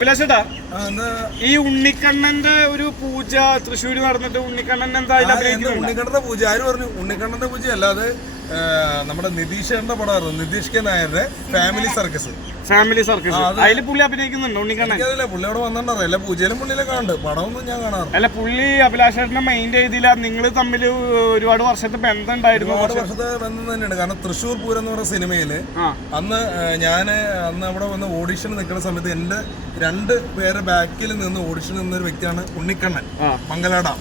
അഭിലാഷേട്ടാ ഈ ഉണ്ണിക്കണ്ണന്റെ ഒരു പൂജ തൃശ്ശൂര് നടന്നിട്ട് ഉണ്ണിക്കണ്ണൻ എന്തായാലും ഉണ്ണിക്കണ്ണന്റെ പൂജ? ആര് പറഞ്ഞു? ഉണ്ണിക്കണ്ണന്റെ പൂജ അല്ലാതെ നമ്മുടെ നിതീഷേന്റെ പടമായിരുന്നു. നിതീഷ് കെ നായരുടെ ഫാമിലി സർക്കസ് ഫാമിലി സർക്കസ് അതിൽ പുള്ളി അഭിനയിക്കുന്നുണ്ട്? ഉണ്ണിക്കണ്ണൻ? എനിക്കറിയില്ല. പുള്ളി അവിടെ വന്നിട്ടുണ്ടോ? എല്ലാ പൂജയിലും പുള്ളിയിലെ കാണുന്നുണ്ട് പടമൊന്നും ഞാൻ കാണാറില്ല. അല്ല പുള്ളി അഭിലാഷേട്ടനെ മൈൻഡ് ചെയ്തില്ല. നിങ്ങൾ തമ്മിൽ ഒരുപാട് വർഷത്തെ ബന്ധം ഉണ്ടായിരുന്നു ഒരുപാട് വർഷത്തെ ബന്ധം തന്നെയാണ് കാരണം തൃശ്ശൂർ പൂരം എന്ന് പറയുന്ന സിനിമയിൽ അന്ന് ഞാൻ അന്ന് അവിടെ വന്ന് ഓഡിഷൻ നിൽക്കുന്ന സമയത്ത് എന്റെ രണ്ട് പേരെ ബാക്കിൽ നിന്ന് ഓഡിഷൻ നിന്ന ഒരു വ്യക്തിയാണ് ഉണ്ണിക്കണ്ണൻ. മംഗലാടാം.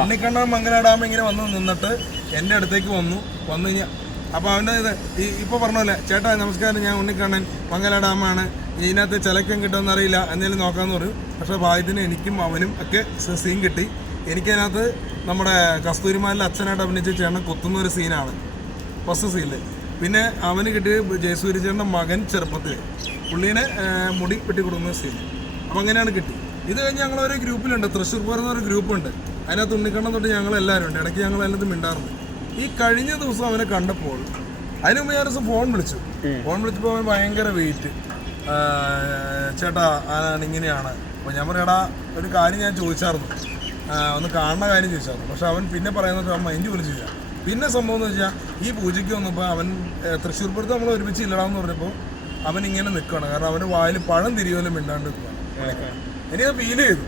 ഉണ്ണിക്കണ്ണൻ മംഗലാഡാം ഇങ്ങനെ വന്ന് നിന്നിട്ട് എന്റെ അടുത്തേക്ക് വന്നു. വന്നു കഴിഞ്ഞാൽ അപ്പോൾ അവന്റെ ഇത് ഈ ഇപ്പോൾ പറഞ്ഞ ചേട്ടാ നമസ്കാരം ഞാൻ ഉണ്ണിക്കണ്ണൻ മംഗല ഡാമാണ് ഇതിനകത്ത് ചിലക്കം കിട്ടുമെന്ന് അറിയില്ല. എന്തെങ്കിലും നോക്കാമെന്ന് പറയും. പക്ഷേ ഭാഗ്യത്തിന് എനിക്കും അവനും ഒക്കെ സീൻ കിട്ടി. എനിക്കതിനകത്ത് നമ്മുടെ കസ്തൂരിമാരിലെ അച്ഛനായിട്ട് അഭിനയിച്ച ചേട്ടൻ കൊത്തുന്ന ഒരു സീനാണ് ഫസ്റ്റ് സീനിൽ പിന്നെ അവന് കിട്ടിയ ജയസൂര്യ ചേട്ടന്റെ മകൻ ചെറുപ്പത്തിൽ പുള്ളീനെ മുടി പെട്ടി കൊടുക്കുന്ന സീൻ അപ്പോൾ അങ്ങനെയാണ് കിട്ടി. ഇത് കഴിഞ്ഞ് ഞങ്ങളൊരു ഗ്രൂപ്പിലുണ്ട്. തൃശ്ശൂർ പൂരം എന്നൊരു ഗ്രൂപ്പുണ്ട്. അതിനകത്ത് ഉണ്ണിക്കണ്ണം തൊട്ട് ഞങ്ങൾ എല്ലാവരും ഉണ്ട്. ഇടയ്ക്ക് ഞങ്ങൾ അതിനകത്ത് മിണ്ടാറുണ്ട്. ഈ കഴിഞ്ഞ ദിവസം അവനെ കണ്ടപ്പോൾ അതിന് മുമ്പ് ഞാൻ ദിവസം ഫോൺ വിളിച്ചു. ഫോൺ വിളിച്ചപ്പോൾ അവൻ ഭയങ്കര വെയിറ്റ് ചേട്ടാ ആനാണ് ഇങ്ങനെയാണ്. അപ്പോൾ ഞാൻ പറയാടാ ഒരു കാര്യം ഞാൻ ചോദിച്ചായിരുന്നു. ഒന്ന് കാണുന്ന കാര്യം ചോദിച്ചായിരുന്നു. പക്ഷെ അവൻ പിന്നെ പറയുന്നത് അവൻ മൈൻഡ് പോലും ചെയ്യാം പിന്നെ സംഭവം എന്ന് വെച്ചാൽ ഈ പൂജയ്ക്ക് വന്നപ്പോൾ അവൻ തൃശ്ശൂർ പുറത്ത് നമ്മൾ ഒരുമിച്ച് ഇല്ലടാന്ന് പറഞ്ഞപ്പോൾ അവൻ ഇങ്ങനെ നിൽക്കുകയാണ് കാരണം അവന്റെ വായിൽ പഴം തിരിയോലും മിണ്ടാണ്ട് നിൽക്കുകയാണ് എനിക്കത് ഫീൽ ചെയ്തു.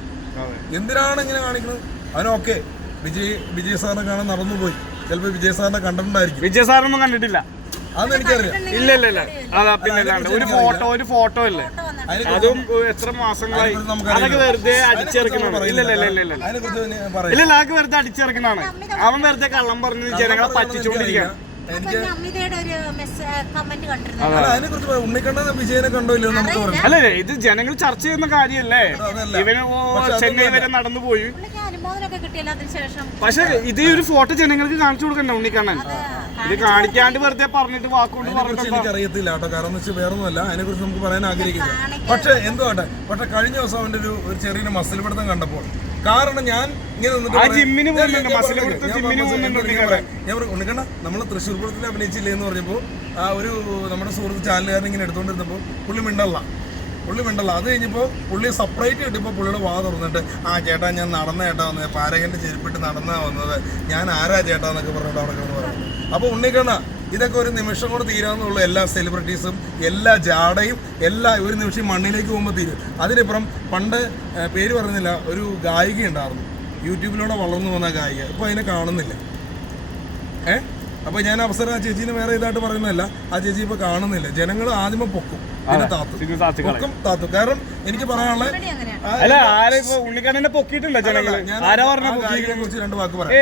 എന്തിനാണ് ഇങ്ങനെ കാണിക്കുന്നത് അവനോക്കെ വിജയ് വിജയ് സാറിനെ കാണാൻ നടന്നുപോയി. ചിലപ്പോൾ വിജയ സാറിനെ കണ്ടിട്ടുണ്ടായിരിക്കും. വിജയ സാറൊന്നും കണ്ടിട്ടില്ല. അതെന്ന് എനിക്കറിയാം. ഇല്ല ഇല്ല ഇല്ല അതാ പിന്നെ അല്ലാണ്ട് ഒരു ഫോട്ടോ ഒരു ഫോട്ടോ അല്ലേ അതും എത്ര മാസങ്ങളായി? അതൊക്കെ വെറുതെ അടിച്ചിറക്കുന്നതാണ്. ഇല്ല ഇല്ല ഇല്ല ഇല്ല ഇല്ല ഇല്ല ഇല്ല അതൊക്കെ വെറുതെ അടിച്ചിറക്കുന്നതാണ്. അവൻ വെറുതെ കള്ളം പറഞ്ഞു ജനങ്ങളെ പറ്റിച്ചുകൊണ്ടിരിക്കുകയാണ്. അല്ല അതിനെക്കുറിച്ച് ഉണ്ണിക്കണ്ണൻ വിജയനെ കണ്ടോ ഇല്ലയോ എന്ന് നമുക്ക് പറയാം. അല്ലേ ഇത് ജനങ്ങൾ ചർച്ച ചെയ്യുന്ന കാര്യല്ലേ. ഇവന് ചെന്നൈ വരെ നടന്നു പോയി. പക്ഷെ ഇത് ഒരു ഫോട്ടോ ജനങ്ങൾക്ക് കാണിച്ചു കൊടുക്കണ്ട ഉണ്ണിക്കണ്ണൻ? ഇത് കാണിക്കാണ്ട് വെറുതെ പറഞ്ഞിട്ട് വാക്കുകൊണ്ട് പറഞ്ഞിട്ട് എനിക്ക് അറിയത്തില്ല കേട്ടോ. കാരണം എന്ന് വെച്ചാൽ അതിനെ കുറിച്ച് നമുക്ക് പറയാൻ ആഗ്രഹിക്കില്ല പക്ഷെ എന്തോ പക്ഷെ കഴിഞ്ഞ ദിവസം അവന്റെ ഒരു ചെറിയൊരു മസിൽ പിടുത്തം കണ്ടപ്പോൾ കാരണം ഞാൻ ഇങ്ങനെ ഉണ്ണിക്കണ്ണ നമ്മൾ തൃശ്ശൂർ പൂരത്തിൽ അഭിനയിച്ചില്ലേ എന്ന് പറഞ്ഞപ്പോൾ ആ ഒരു നമ്മുടെ സുഹൃത്ത് ചാനലുകാരൻ ഇങ്ങനെ എടുത്തുകൊണ്ടിരുന്നപ്പോൾ പുള്ളി മിണ്ടല്ല. പുള്ളി മിണ്ടല്ല. അത് കഴിഞ്ഞപ്പോൾ പുള്ളി സെപ്പറേറ്റ് കിട്ടിയപ്പോൾ പുള്ളിയുടെ വാ തുറന്നിട്ട് ആ ചേട്ടാ ഞാൻ നടന്ന ചേട്ടാ വന്നത്. പാരകന്റെ ചെരുപ്പിട്ട് നടന്നാ വന്നത്. ഞാൻ ആരാ ചേട്ടാ എന്നൊക്കെ പറഞ്ഞിട്ട് അവിടെ കിടന്ന് പറഞ്ഞു. അപ്പോൾ ഉണ്ണിക്കണ്ണ ഇതൊക്കെ ഒരു നിമിഷം കൊണ്ട് തീരാമെന്നുള്ള എല്ലാ സെലിബ്രിറ്റീസും എല്ലാ ജാടയും എല്ലാ ഒരു നിമിഷം മണ്ണിലേക്ക് പോകുമ്പോൾ തീരും. അതിനിപ്പുറം പണ്ട് പേര് പറഞ്ഞില്ല ഒരു ഗായിക ഉണ്ടായിരുന്നു. യൂട്യൂബിലൂടെ വളർന്നു വന്ന ഗായിക. ഇപ്പോൾ അതിനെ കാണുന്നില്ല. ഏ? അപ്പോൾ ഞാൻ അവസരം ആ ചേച്ചീനെ വേറെ ഇതായിട്ട് പറയുന്നതല്ല. ആ ചേച്ചി ഇപ്പോൾ കാണുന്നില്ല. ജനങ്ങൾ ആദ്യമേ പൊക്കും. പിന്നെ താത്തു. പൊക്കും താത്തു. കാരണം എനിക്ക് പറയാനുള്ളത് ആ, അല്ല ആരെ ഇപ്പൊ ഉണ്ണിക്കണ്ണനെ പൊക്കിയിട്ടില്ല ഞാൻ ഗായികയെ കുറിച്ച് രണ്ട് വാക്ക് പറയാം.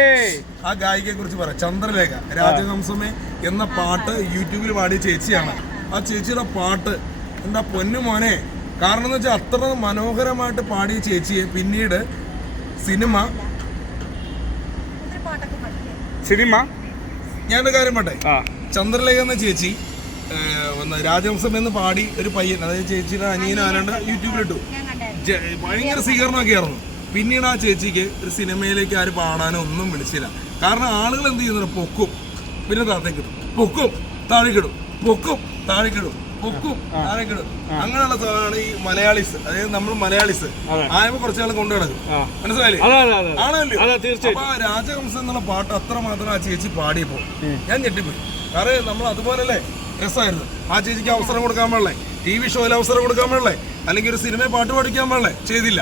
ആ ഗായികയെ കുറിച്ച് പറയാം. ചന്ദ്രലേഖ രാജഹംസമേ എന്ന പാട്ട് യൂട്യൂബിൽ പാടിയ ചേച്ചിയാണ്. ആ ചേച്ചിയുടെ പാട്ട് എന്താ പൊന്നു മോനെ? കാരണം എന്ന് വെച്ചാൽ അത്ര മനോഹരമായിട്ട് പാടിയ ചേച്ചിയെ പിന്നീട് സിനിമ സിനിമ? ഞാനൊരു കാര്യം പറട്ടെ ആ. ചന്ദ്രലേഖ എന്ന ചേച്ചി രാജഹംസം എന്ന് പാടി ഒരു പയ്യൻ അതായത് ചേച്ചിയുടെ അനിയൻ ആരാണ്ട് യൂട്യൂബിലിട്ടു. ഞാൻ കണ്ടായിരുന്നു. ജ- ഭയങ്കര സ്വീകരണമൊക്കെ ആയിരുന്നു പിന്നീട് ആ ചേച്ചിക്ക് ഒരു സിനിമയിലേക്ക് ആര് പാടാനോ ഒന്നും വിളിച്ചില്ല. കാരണം ആളുകൾ എന്ത് ചെയ്യുന്നു പൊക്കും. പിന്നെ താഴത്തേക്കിടും പൊക്കും. താഴേക്കിടും പൊക്കും. താഴേക്കിടും പൊക്കും താഴേക്കിടും അങ്ങനെയുള്ള സാധനമാണ് ഈ മലയാളീസ്. അതായത് നമ്മൾ മലയാളീസ്. ആയപ്പോ കുറച്ച് നാൾ കൊണ്ടു കിടക്കും. മനസ്സിലായില്ലേ? ആണല്ലോ? അപ്പൊ രാജഹംസം എന്നുള്ള പാട്ട് അത്ര മാത്രം ആ ചേച്ചി പാടിയപ്പോ ഞാൻ ഞെട്ടിപ്പോയി. കാരണം നമ്മൾ അതുപോലല്ലേ? രസമായിരുന്നു. ആ ചേച്ചിക്ക് അവസരം കൊടുക്കാൻ പാടില്ലേ? ടി വി ഷോയിൽ അവസരം കൊടുക്കാൻ പാടില്ലേ? അല്ലെങ്കിൽ ഒരു സിനിമയെ പാട്ട് പഠിക്കാൻ പാടില്ലേ? ചെയ്തില്ല.